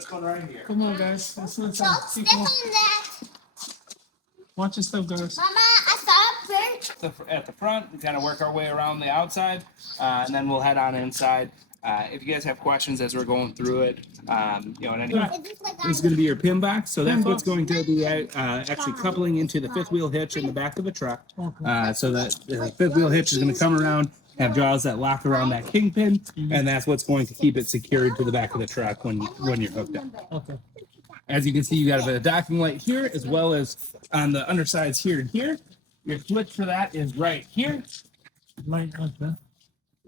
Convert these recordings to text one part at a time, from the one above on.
this one right here. Come on, guys. Let's Don't step on that. Watch your stuff, guys. Mama, I saw a bird. At the front, we kind of work our way around the outside, and then we'll head on inside. If you guys have questions as we're going through it, at any time. This is going to be your pin box, so that's what's going to be actually coupling into the fifth wheel hitch in the back of the truck. So that the fifth wheel hitch is going to come around, have jaws that lock around that kingpin, and that's what's going to keep it secured to the back of the truck when you're hooked up. Okay. As you can see, you got a docking light here, as well as on the undersides here and here. Your switch for that is right here. Light, okay.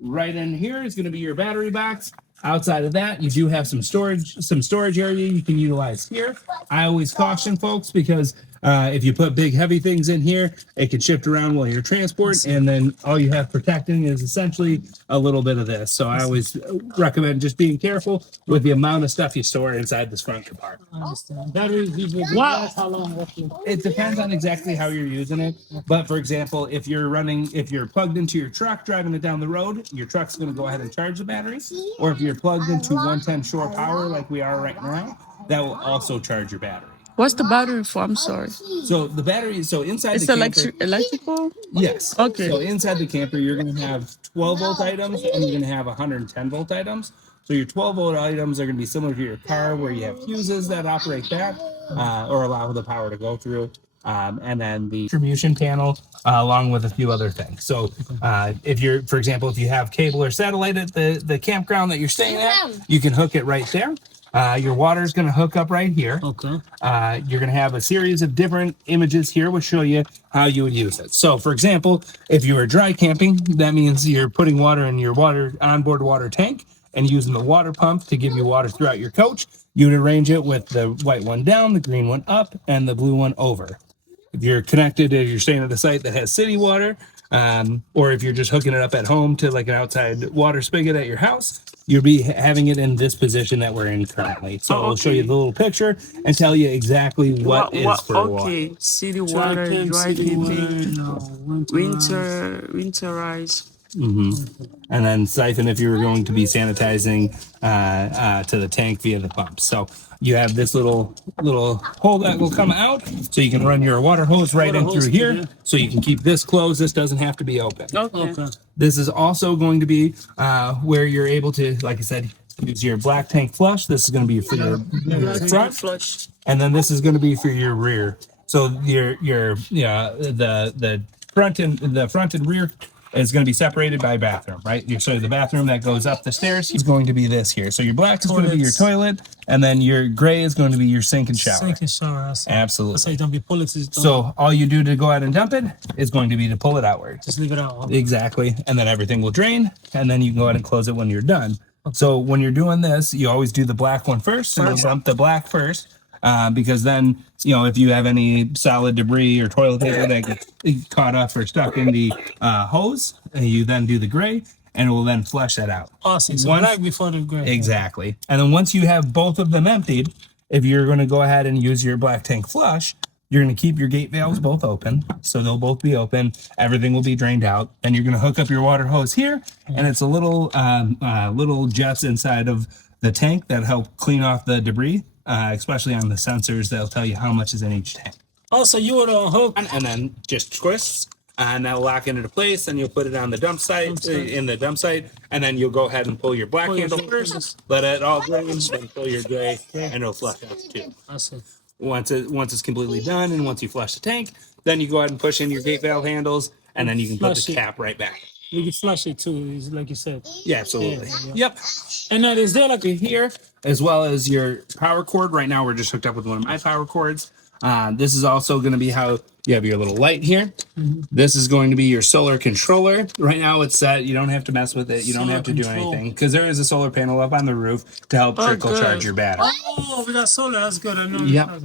Right in here is going to be your battery box. Outside of that, you do have some storage area you can utilize here. I always caution folks because if you put big heavy things in here, it can shift around while you're transporting, and then all you have protecting is essentially a little bit of this. So I always recommend just being careful with the amount of stuff you store inside this front compartment. I understand. Batteries usually Wow. how long roughly? It depends on exactly how you're using it. But for example, if you're plugged into your truck, driving it down the road, your truck's going to go ahead and charge the battery. Or if you're plugged into 110 shore power like we are right now, that will also charge your battery. What's the battery for? I'm sorry. So the battery, inside It's the camper, electrical? yes. Okay. So inside the camper, you're going to have 12 volt items and you're going to have 110 volt items. So your 12 volt items are going to be similar to your car, where you have fuses that operate that or allow the power to go through. And then the distribution panel, along with a few other things. So if you're, for example, if you have cable or satellite at the campground that you're staying at, you can hook it right there. Your water is going to hook up right here. Okay. You're going to have a series of different images here which show you how you would use it. So, for example, if you were dry camping, that means you're putting water in your onboard water tank and using the water pump to give you water throughout your coach. You would arrange it with the white one down, the green one up, and the blue one over. If you're connected, if you're staying at a site that has city water, or if you're just hooking it up at home to like an outside water spigot at your house, you'll be having it in this position that we're in currently. So I'll show you the little picture and tell you exactly what is for what. Okay, city water, dry camping, winterize. Mm-hmm. And then siphon if you were going to be sanitizing to the tank via the pump. So you have this little hole that will come out, so you can run your water hose right in through here. So you can keep this closed. This doesn't have to be open. Okay. This is also going to be where you're able to, like I said, use your black tank flush. This is going to be for your front Flush. and then this is going to be for your rear. So the front and rear is going to be separated by bathroom, right? So the bathroom that goes up the stairs is going to be this here. So your black is going to be your toilet, and then your gray is going to be your sink and shower. Sink and shower. Absolutely. So you don't be pulling. So all you do to go out and dump it is going to be to pull it outward. Just leave it out. Exactly. And then everything will drain, and then you can go ahead and close it when you're done. Okay. So when you're doing this, you always do the black one first, and you dump the black first. Because then, if you have any solid debris or toilet paper that gets caught up or stuck in the hose, you then do the gray, and it will then flush that out. Awesome. So black before the gray. Exactly. And then once you have both of them emptied, if you're going to go ahead and use your black tank flush, you're going to keep your gate valves both open. So they'll both be open. Everything will be drained out. And you're going to hook up your water hose here. And it's a little jets inside of the tank that help clean off the debris. Especially on the sensors, they'll tell you how much is in each tank. Also, you would hook and then just twist, and that'll lock it into place. And you'll put it on the dump site, and then you'll go ahead and pull your black handle first, let it all drain, then pull your gray, and it'll flush out too. Awesome. Once it's completely done, and once you flush the tank, then you go ahead and push in your gate valve handles, and then you can put the cap right back. You can flush it too, like you said. Yeah, absolutely. Yeah. Yep. And then is there like here, as well as your power cord. Right now, we're just hooked up with one of my power cords. This is also going to be how you have your little light here. Mm-hmm. This is going to be your solar controller. Right now, it's set. You don't have to mess with it. You don't have to do anything because there is a solar panel up on the roof to help trickle charge your battery. Oh, we got solar. That's good. I know. Yep.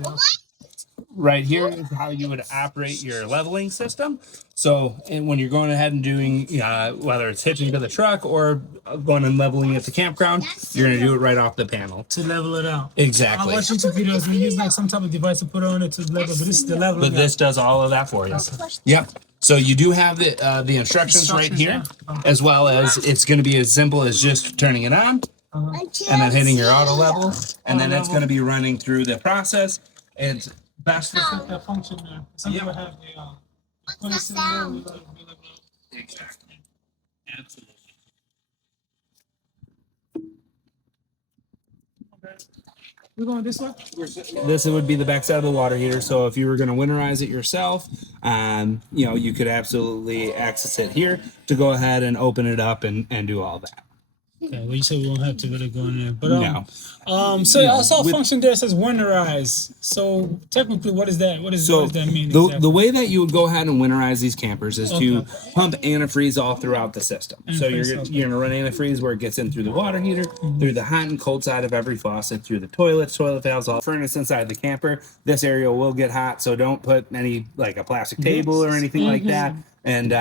Right here is how you would operate your leveling system. So when you're going ahead and doing, whether it's hitching to the truck or going and leveling at the campground, you're going to do it right off the panel. To level it out. Exactly. I watch YouTube videos. We use like some type of device to put on it to level, but this is the level. But this does all of that for you. Yep. So you do have the instructions right here, as well as it's going to be as simple as just turning it on. and then hitting your auto level, and then it's going to be running through the process. It's best for That function there. Some people have the What's that sound? exactly. Absolutely. We're going this way? This would be the backside of the water heater. So if you were going to winterize it yourself, you could absolutely access it here to go ahead and open it up and do all that. Okay, well, you said we won't have to really go in there. But No. so I saw a function there that says winterize. So technically, what is that? What does that mean? The way that you would go ahead and winterize these campers is to pump antifreeze all throughout the system. So you're going to run antifreeze where it gets in through the water heater, through the hot and cold side of every faucet, through the toilets, toilet valves, all furnace inside the camper. This area will get hot, so don't put any like a plastic table or anything like that. And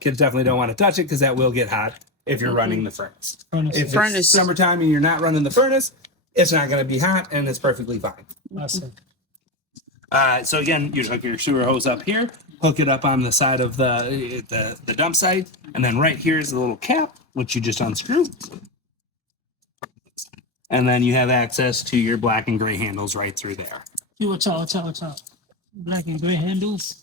kids definitely don't want to touch it because that will get hot if you're running the furnace. If it's summertime and you're not running the furnace, it's not going to be hot and it's perfectly fine. Awesome. So again, you hook your sewer hose up here, hook it up on the side of the dump site, and then right here is the little cap, which you just unscrew. And then you have access to your black and gray handles right through there. Watch out. Black and gray handles.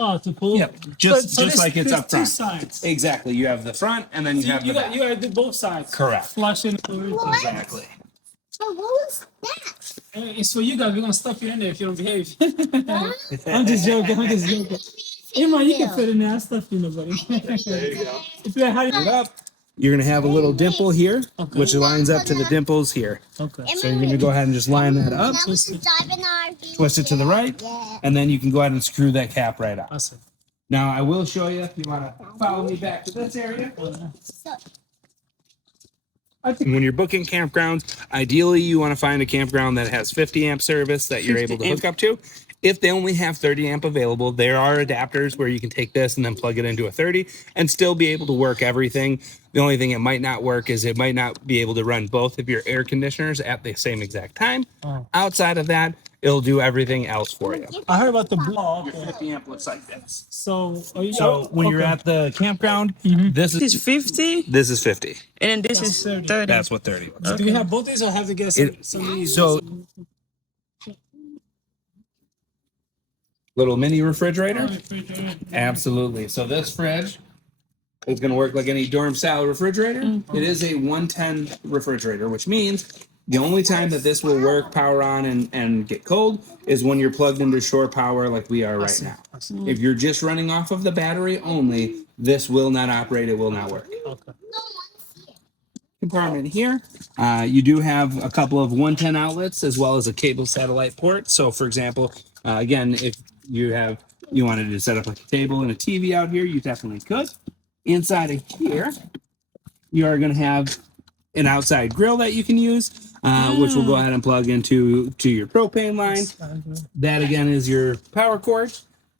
Oh, to pull. Yep, just like it's up two front. sides. Exactly. You have the front, and then you have the back. You got to do both sides. Correct. Flushing. Exactly. But what was that? It's for you guys. We're gonna stuff you in there if you don't behave. I'm just joking. Hey man, you can fit in there. I'll stuff you in there, buddy. There you go. If you're how It up. You're gonna have a little dimple here, which lines up to the dimples here. Okay. So you're gonna go ahead and just line that up, twist it to the right, and then you can go ahead and screw that cap right out. Awesome. Now I will show you, if you want to follow me back to this area. When you're booking campgrounds, ideally you want to find a campground that has 50 amp service that you're able to hook up to. If they only have 30 amp available, there are adapters where you can take this and then plug it into a 30 and still be able to work everything. The only thing it might not work is it might not be able to run both of your air conditioners at the same exact time. Outside of that, it'll do everything else for you. I heard about the blue. Your 50 amp looks like this. So When you're at the campground, this This is is 50, this is 50. and then this is 30. That's what 30 looks like. do we have both these or have to get some of these? So little mini refrigerator. Absolutely. So this fridge is going to work like any dorm style refrigerator. It is a 110 refrigerator, which means the only time that this will work, power on, and get cold is when you're plugged into shore power like we are right now. If you're just running off of the battery only, this will not operate. It will not work. Okay. Compartment here, you do have a couple of 110 outlets as well as a cable satellite port. So for example, again, if you wanted to set up like a table and a TV out here, you definitely could. Inside of here, you are going to have an outside grill that you can use, which will go ahead and plug into your propane line. That again is your power cord.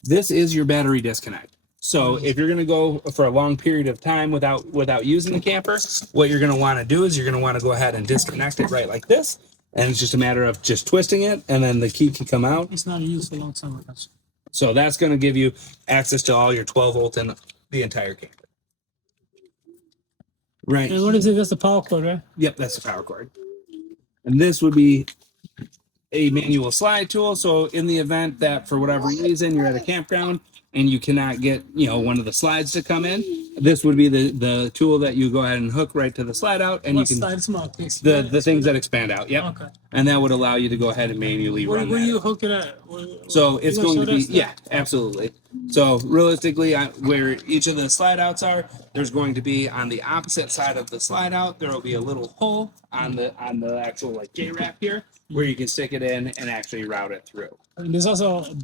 This is your battery disconnect. So if you're going to go for a long period of time without using the camper, what you're going to want to do is you're going to want to go ahead and disconnect it right like this. And it's just a matter of just twisting it, and then the key can come out. It's not used for a long time. So that's going to give you access to all your 12 volt in the entire camper. Right. And what is it? That's the power cord, right? Yep, that's the power cord. And this would be a manual slide tool. So in the event that for whatever reason you're at a campground and you cannot get, one of the slides to come in, this would be the tool that you go ahead and hook right to the slide out, and What you can side small things? the things that expand out. Yep. Okay. And that would allow you to go ahead and manually Where run do that. you hook it at? So it's going to be, yeah. yeah, absolutely. So realistically, where each of the slide outs are, there's going to be on the opposite side of the slide out, there will be a little hole on the actual like J-wrap here where you can stick it in and actually route it through. And there's also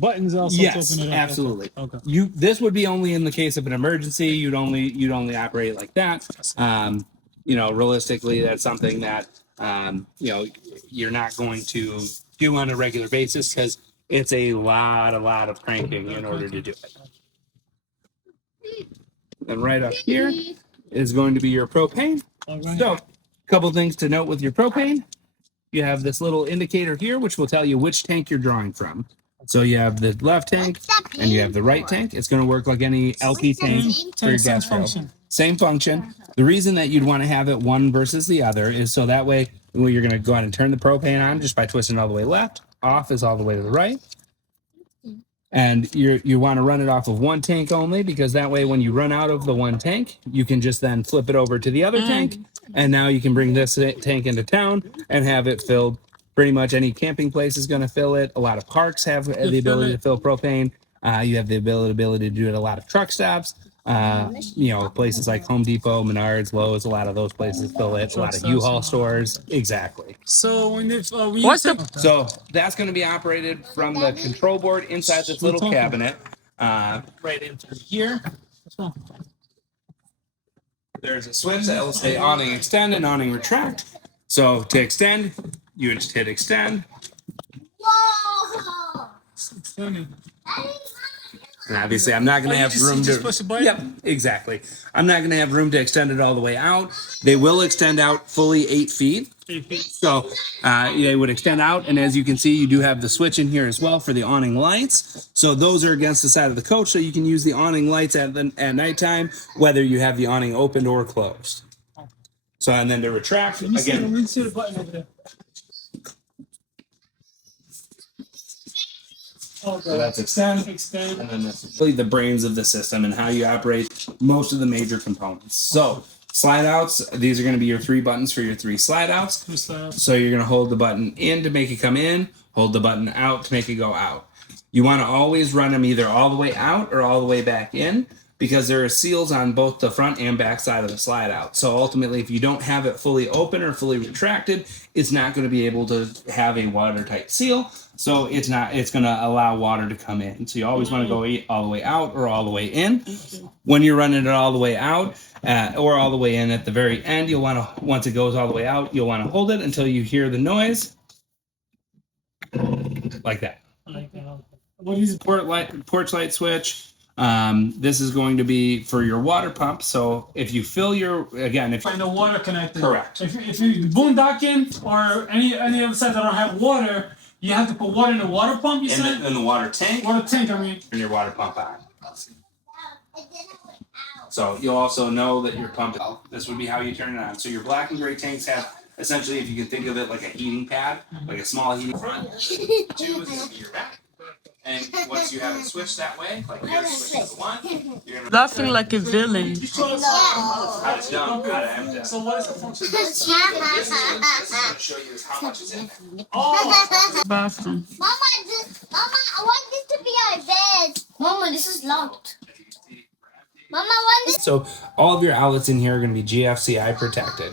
buttons also Yes, to open it up. absolutely. Okay. This would be only in the case of an emergency. You'd only operate like that. Realistically, that's something that you're not going to do on a regular basis because it's a lot of cranking in order to do it. And right up here is going to be your propane. All right. So, a couple things to note with your propane. You have this little indicator here, which will tell you which tank you're drawing from. So you have the left tank and you have the right tank. It's going to work like any LP tank for your gas grill. same function. The reason that you'd want to have it one versus the other is so that way when you're going to go ahead and turn the propane on just by twisting it all the way left, off is all the way to the right. And you want to run it off of one tank only because that way when you run out of the one tank, you can just then flip it over to the other tank. And now you can bring this tank into town and have it filled. Pretty much any camping place is going to fill it. A lot of parks have the ability to fill propane. You have the ability to do it at a lot of truck stops. Places like Home Depot, Menards, Lowe's, a lot of those places fill it. A lot of U-Haul stores. Exactly. So when you What's the So that's going to be operated from the control board inside this little cabinet. Right in through here. There's a switch that will say awning extend and awning retract. So to extend, you would just hit extend. Whoa! And obviously, I'm not going to have room to. push the button? Yep, exactly. I'm not going to have room to extend it all the way out. They will extend out fully 8 feet. 8 feet. So they would extend out, and as you can see, you do have the switch in here as well for the awning lights. So those are against the side of the coach, so you can use the awning lights at nighttime, whether you have the awning opened or closed. So and then to retract Let me again. see the button over there. So that's extend. Extend. And then this is really the brains of the system and how you operate most of the major components. So slide outs, these are going to be your 3 buttons for your 3 slide outs. So you're going to hold the button in to make it come in, hold the button out to make it go out. You want to always run them either all the way out or all the way back in because there are seals on both the front and back side of the slide out. So ultimately, if you don't have it fully open or fully retracted, it's not going to be able to have a watertight seal. So it's going to allow water to come in. So you always want to go all the way out or all the way in. When you're running it all the way out or all the way in at the very end, you'll want to, once it goes all the way out, you'll want to hold it until you hear the noise like that. What is porch light switch? This is going to be for your water pump. So if you fill Find a water connector. Correct. If you boondocking or any other side that don't have water, you have to put water in the water pump. You said in the water tank. Water tank. I mean. Turn your water pump on. So you'll also know that your pump. This would be how you turn it on. So your black and gray tanks have essentially, if you can think of it like a heating pad, like a small heating front. 2 is going to be your back. And once you have it switched that way, like you're switching to 1, you're gonna laughing like a villain? how to dump, how to empty. So what is the function? This is going to show you how much is in there. Bathroom. Mama, I want this to be our bed. Mama, this is locked. Mama, I want this. So all of your outlets in here are going to be GFCI protected.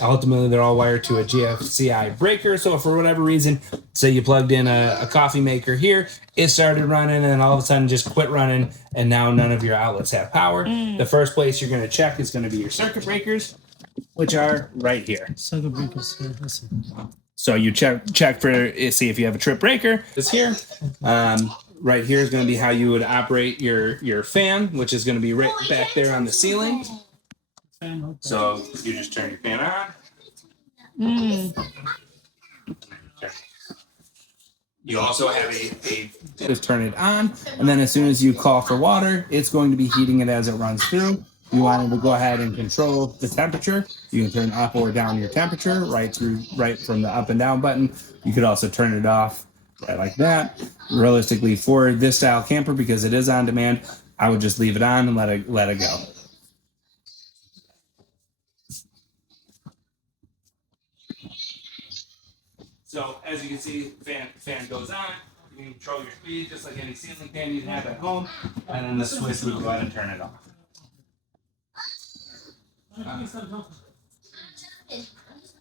Ultimately, they're all wired to a GFCI breaker. So if for whatever reason, say you plugged in a coffee maker here, it started running and then all of a sudden just quit running and now none of your outlets have power. The first place you're going to check is going to be your circuit breakers, which are right here. Circuit breakers. So you check for, see if you have a trip breaker. It's here. Right here is going to be how you would operate your fan, which is going to be right back there on the ceiling. So you just turn your fan on. You also have just turn it on, and then as soon as you call for water, it's going to be heating it as it runs through. You wanted to go ahead and control the temperature. You can turn up or down your temperature right from the up and down button. You could also turn it off right like that. Realistically, for this style camper, because it is on demand, I would just leave it on and let it go. So as you can see, fan goes on. You can control your speed just like any ceiling fan you have at home, and then the switch would go ahead and turn it off.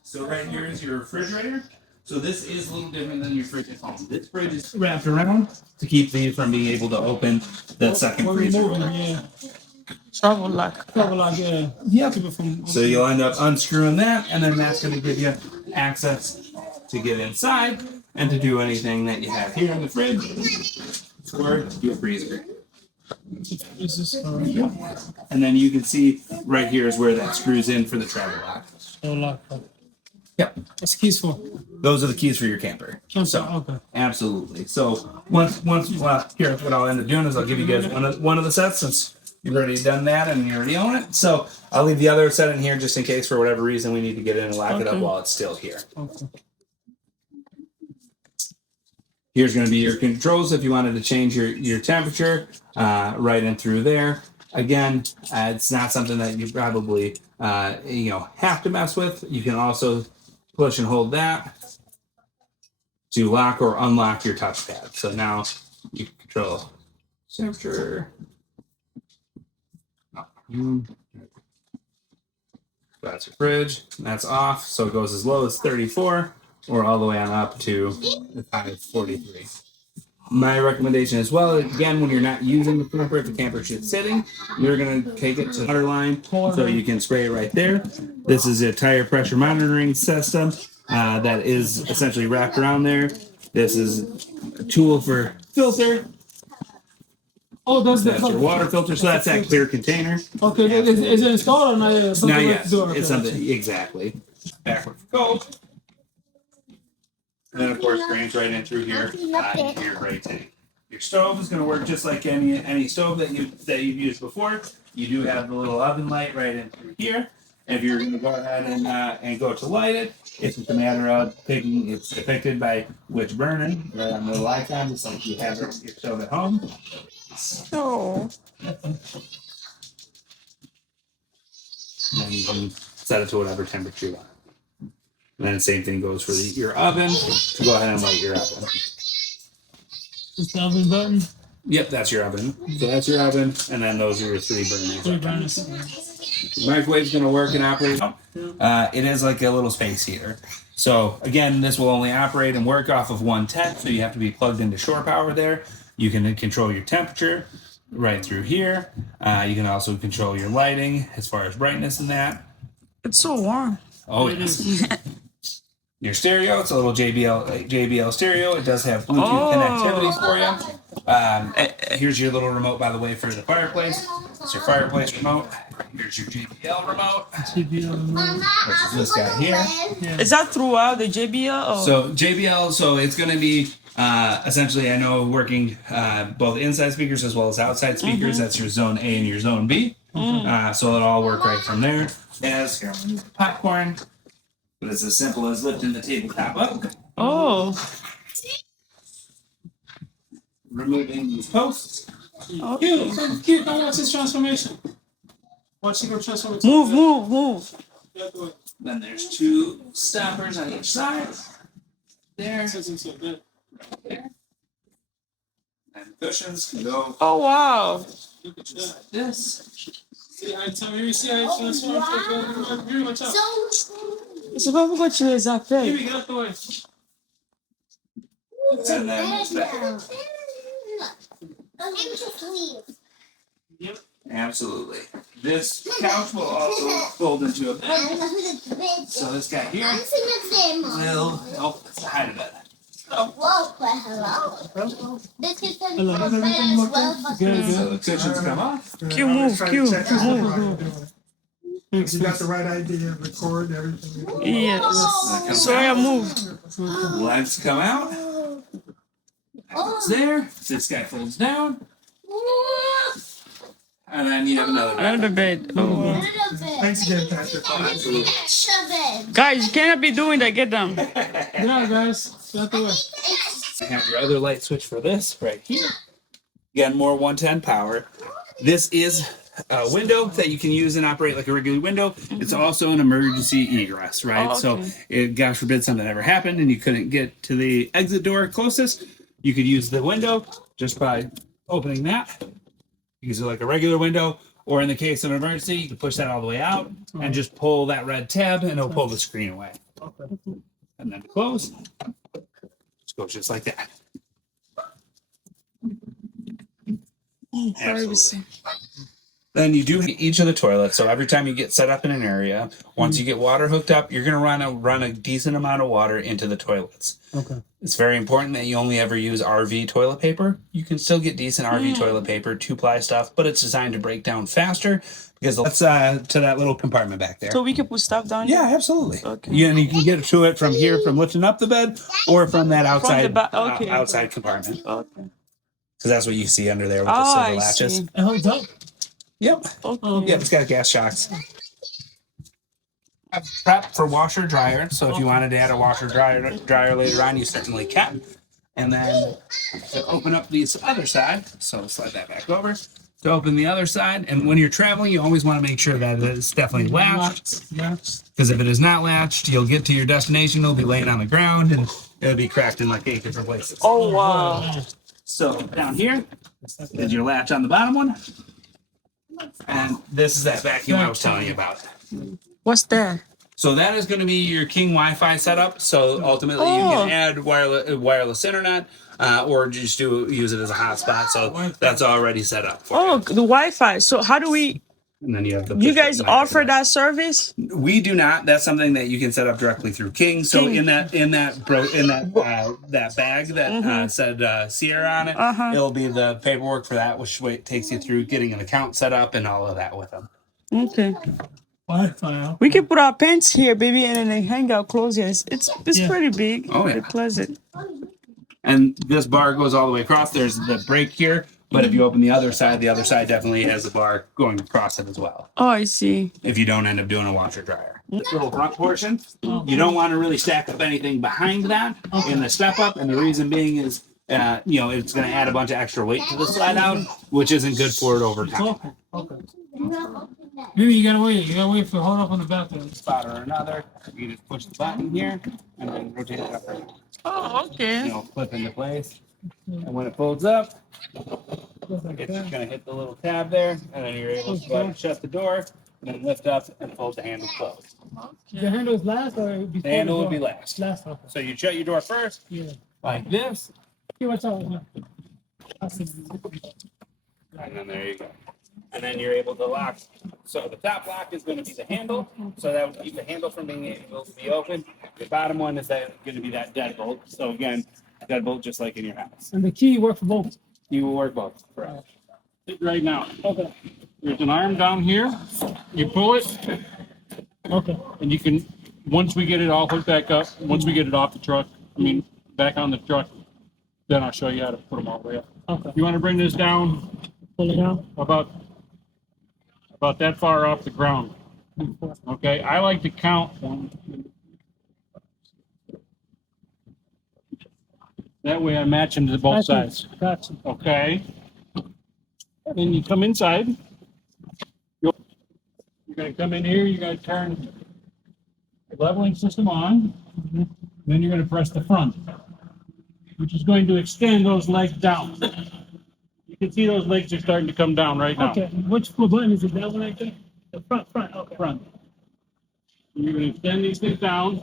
So right here is your refrigerator. So this is a little different than your fridge at home. This fridge is wrapped around to keep these from being able to open the second freezer. Travel lock. Yeah. Yep. So you'll end up unscrewing that, and then that's going to give you access to get inside and to do anything that you have here in the fridge or your freezer. And then you can see right here is where that screws in for the travel lock. Yep. What's the keys for? Those are the keys for your camper. Okay. Absolutely. So once here, what I'll end up doing is I'll give you guys one of the sets since You've already done that and you already own it. So I'll leave the other set in here just in case for whatever reason we need to get in and lock it up while it's still here. Okay. Here's going to be your controls if you wanted to change your temperature right in through there. Again, it's not something that you probably have to mess with. You can also push and hold that to lock or unlock your touchpad. So now you can control temperature. That's your fridge. That's off, so it goes as low as 34 or all the way on up to 43. My recommendation as well, again, when you're not using the camper, if the camper is sitting, you're going to take it to the water line so you can spray it right there. This is a tire pressure monitoring system that is essentially wrapped around there. This is a tool for filter. Oh, that's your water filter, so that's that clear container. Okay, is it installed or not? Not yet. It's something, exactly. Backward go. And then, of course, drains right in through here into your gray tank. Your stove is going to work just like any stove that you've used before. You do have the little oven light right in through here. And if you're going to go ahead and go to light it, it's just a matter of picking. It's depicted by which burner right on the little icon, just like you have your stove at home. So. And then you can set it to whatever temperature you want. And then the same thing goes for your oven. To go ahead and light your oven. Just the oven button? Yep, that's your oven. So that's your oven, and then those are your 3 burners. 3 burners. The microwave's going to work and operate. It is like a little space heater. So again, this will only operate and work off of 110, so you have to be plugged into shore power there. You can control your temperature right through here. You can also control your lighting as far as brightness and that. It's so warm. Oh, yes. Your stereo, it's a little JBL stereo. It does have Bluetooth connectivity for you. Here's your little remote, by the way, for the fireplace. It's your fireplace remote. Here's your JBL remote. Which is this guy here. Yeah. Is that throughout the JBL? Or? So JBL, so it's going to be essentially, I know, working both inside speakers as well as outside speakers. Mm-hmm. That's your zone A and your zone B. Mm-hmm. So it'll all work right from there. It has popcorn. But it's as simple as lifting the tabletop up. Oh. Removing these posts. Cute, don't watch his transformation. Watch him go transform. Move. Then there's 2 stoppers on each side. There. There. And cushions can go. Oh, wow. Look at that. This. See how it transforms? Watch out. Isso vai pro continuar exato. Here we get out the way. And then it's back. Yep. Absolutely. This couch will also fold into a bed. So this guy here will help hide a bed. Hello. This is Good. So the cushions come off. Q, move. You got the right idea, record everything. Yes. Sorry, I moved. Legs come out. It's there. This guy folds down. And then you have another bed. Another bed. Oh. Thanks again, Patrick. Absolutely. Guys, you cannot be doing that. Get them. Get out, guys. Get out the way. I have your other light switch for this right here. Again, more 110 power. This is a window that you can use and operate like a regular window. It's also an emergency egress, right? Oh, okay. So, if, God forbid something ever happened and you couldn't get to the exit door closest, you could use the window just by opening that. Use it like a regular window, or in the case of an emergency, you can push that all the way out and just pull that red tab and it'll pull the screen away. Okay. And then to close, just goes just like that. Absolutely. Then you do each of the toilets. So every time you get set up in an area, once you get water hooked up, you're going to run a decent amount of water into the toilets. Okay. It's very important that you only ever use RV toilet paper. You can still get decent RV toilet paper, 2-ply stuff, but it's designed to break down faster because that's to that little compartment back there. So we can put stuff down here? Yeah, absolutely. Okay. Yeah, and you can get to it from here, from lifting up the bed, or from that outside okay. outside compartment. Okay. Because that's what you see under there with the Oh, silver I latches. see. It holds up. Yep. Okay. Yep, it's got gas shocks. Prep for washer dryer. So if you wanted to add a washer dryer later on, you certainly can. And then to open up this other side, so slide that back over. To open the other side, and when you're traveling, you always want to make sure that it's definitely latched. Because if it is not latched, you'll get to your destination, it'll be laying on the ground, and it'll be cracked in like 8 different places. Oh wow. So down here is your latch on the bottom one. And this is that vacuum I was telling you about. What's that? So that is going to be your King Wi-Fi setup. So ultimately, you can add wireless internet, or just use it as a hotspot. So that's already set up for Oh, you. the Wi-Fi. So how do we? And then you have the. You guys Wi-Fi offer internet. that service? We do not. That's something that you can set up directly through King. So King. that bag that said Sierra on it, it'll be the paperwork for that, which takes you through getting an account set up and all of that with them. Okay. Wi-Fi. We can put our pants here, baby, and then hang out clothes here. It's pretty big. Oh, yeah. Pretty pleasant. And this bar goes all the way across. There's the break here, but if you open the other side definitely has a bar going across it as well. Oh, I see. If you don't end up doing a washer dryer. This little front portion, you don't want to really stack up anything behind that in the step up, and the reason being is, it's going to add a bunch of extra weight to the slide out, which isn't good for it over time. Okay. Maybe you gotta wait. You gotta wait for hold up on the bathroom. Spot or another, you just push the button here and then rotate it up around. Oh, okay. Flip into place. And when it folds up, it's just going to hit the little tab there, and then you're able to go ahead and shut the door, and then lift up and fold the handle closed. The handle is last or before? The handle the would be door? last. Last. Okay. So you shut your door first, Yeah. like this, Okay, what's up? and then there you go. And then you're able to lock. So the top lock is going to be the handle, so that would keep the handle from being able to be open. The bottom one is going to be that deadbolt. So again, deadbolt just like in your house. And the key work for both. You will work both. Correct. Right now, Okay. there's an arm down here. You pull it, Okay. and you can, once we get it all hooked back up, once we get it off the truck, back on the truck, then I'll show you how to put them all the way up. Okay. You want to bring this down Pull it down. about that far off the ground. Okay, I like to count 1, 2. That way I match them to both sides. Gotcha. Okay. Then you come inside. You're going to come in here. You're going to turn the leveling system on. Then you're going to press the front, which is going to extend those legs down. You can see those legs are starting to come down right now. Okay. Which button is it? That one right there? The front. Okay. Front. You're going to extend these things down.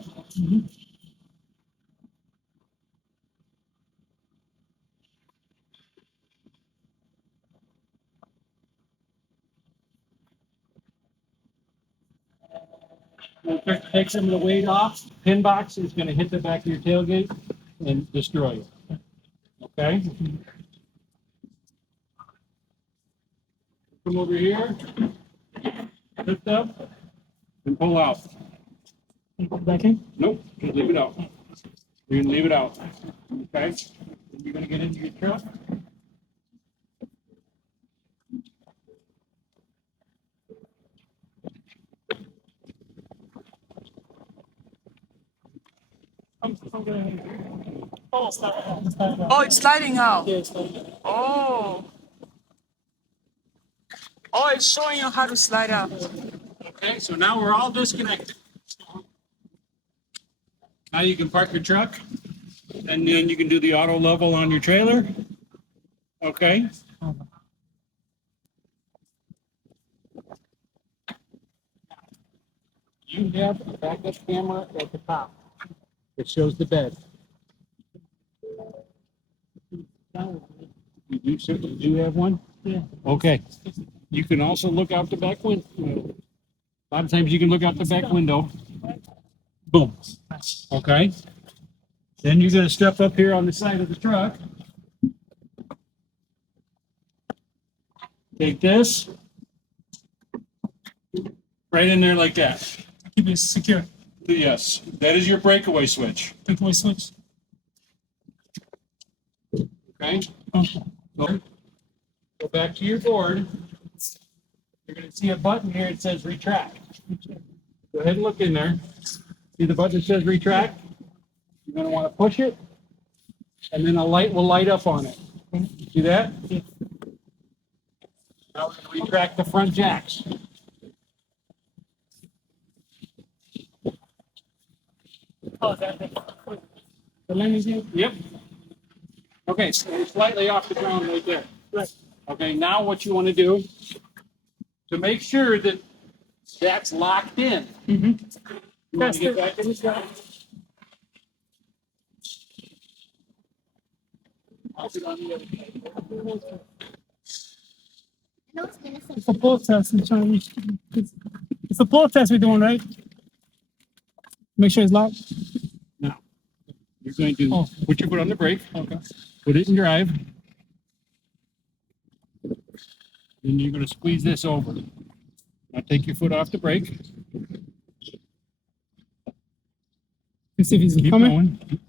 We'll take some of the weight off. Pin box is going to hit the back of your tailgate and destroy it. Okay? Come over here, lift up, and pull out. Back in. Nope, just leave it out. You're going to leave it out. Okay? You're going to get into your truck. Oh, stop. Oh, it's sliding out. Yeah, stop. Oh. Oh, it's showing you how to slide out. Okay, so now we're all disconnected. Now you can park your truck, and then you can do the auto level on your trailer. Okay? You have a backup camera at the top. It shows the bed. You do have one? Yeah. Okay. You can also look out the back window. A lot of times you can look out the back window. Boom. Okay. Then you're going to step up here on the side of the truck. Take this. Right in there like that. Keep it secure. Yes, that is your breakaway switch. Breakaway switch. Okay. Okay. Go back to your board. you're going to see a button here. It says retract. Go ahead and look in there. See the button that says retract? You're going to want to push it, and then a light will light up on it. See that? Now we're going to retract the front jacks. Oh, that. The landing gear. Yep. Okay, so you're slightly off the ground right there. Right. Okay, now what you want to do to make sure that that's locked in. Mm-hmm. You want to get back in the shot. I'll sit on the other side. No, it's gonna say. It's a pull test. I'm trying to reach. It's a pull test we're doing, right? Make sure it's locked. Now, you're going to Oh. put your foot on the brake, Okay. put it in drive, then you're going to squeeze this over. Now take your foot off the brake. Let's see if he's Keep coming. going.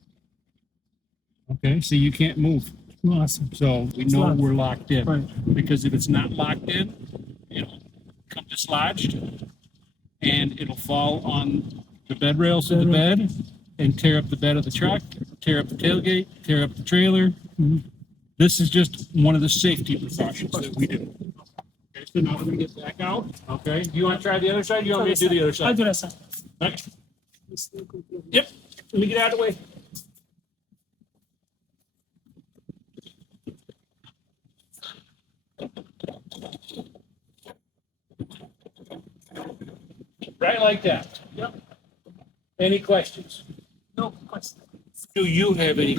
Okay, so you can't move. Awesome. So we It's know locked. we're locked in. Right. Because if it's not locked in, it'll come dislodged and it'll fall on the bed rails of the bed and tear up the bed of the truck, tear up the tailgate, tear up the trailer. Mhm. This is just one of the safety precautions that we do. Okay, so now we're gonna get back out. Okay, do you want to try the other side? Do you want me to do the other I'll side? do that side. Okay. Yep, let me get out of the way. Right like that. Yep. Any questions? No question. Do you have any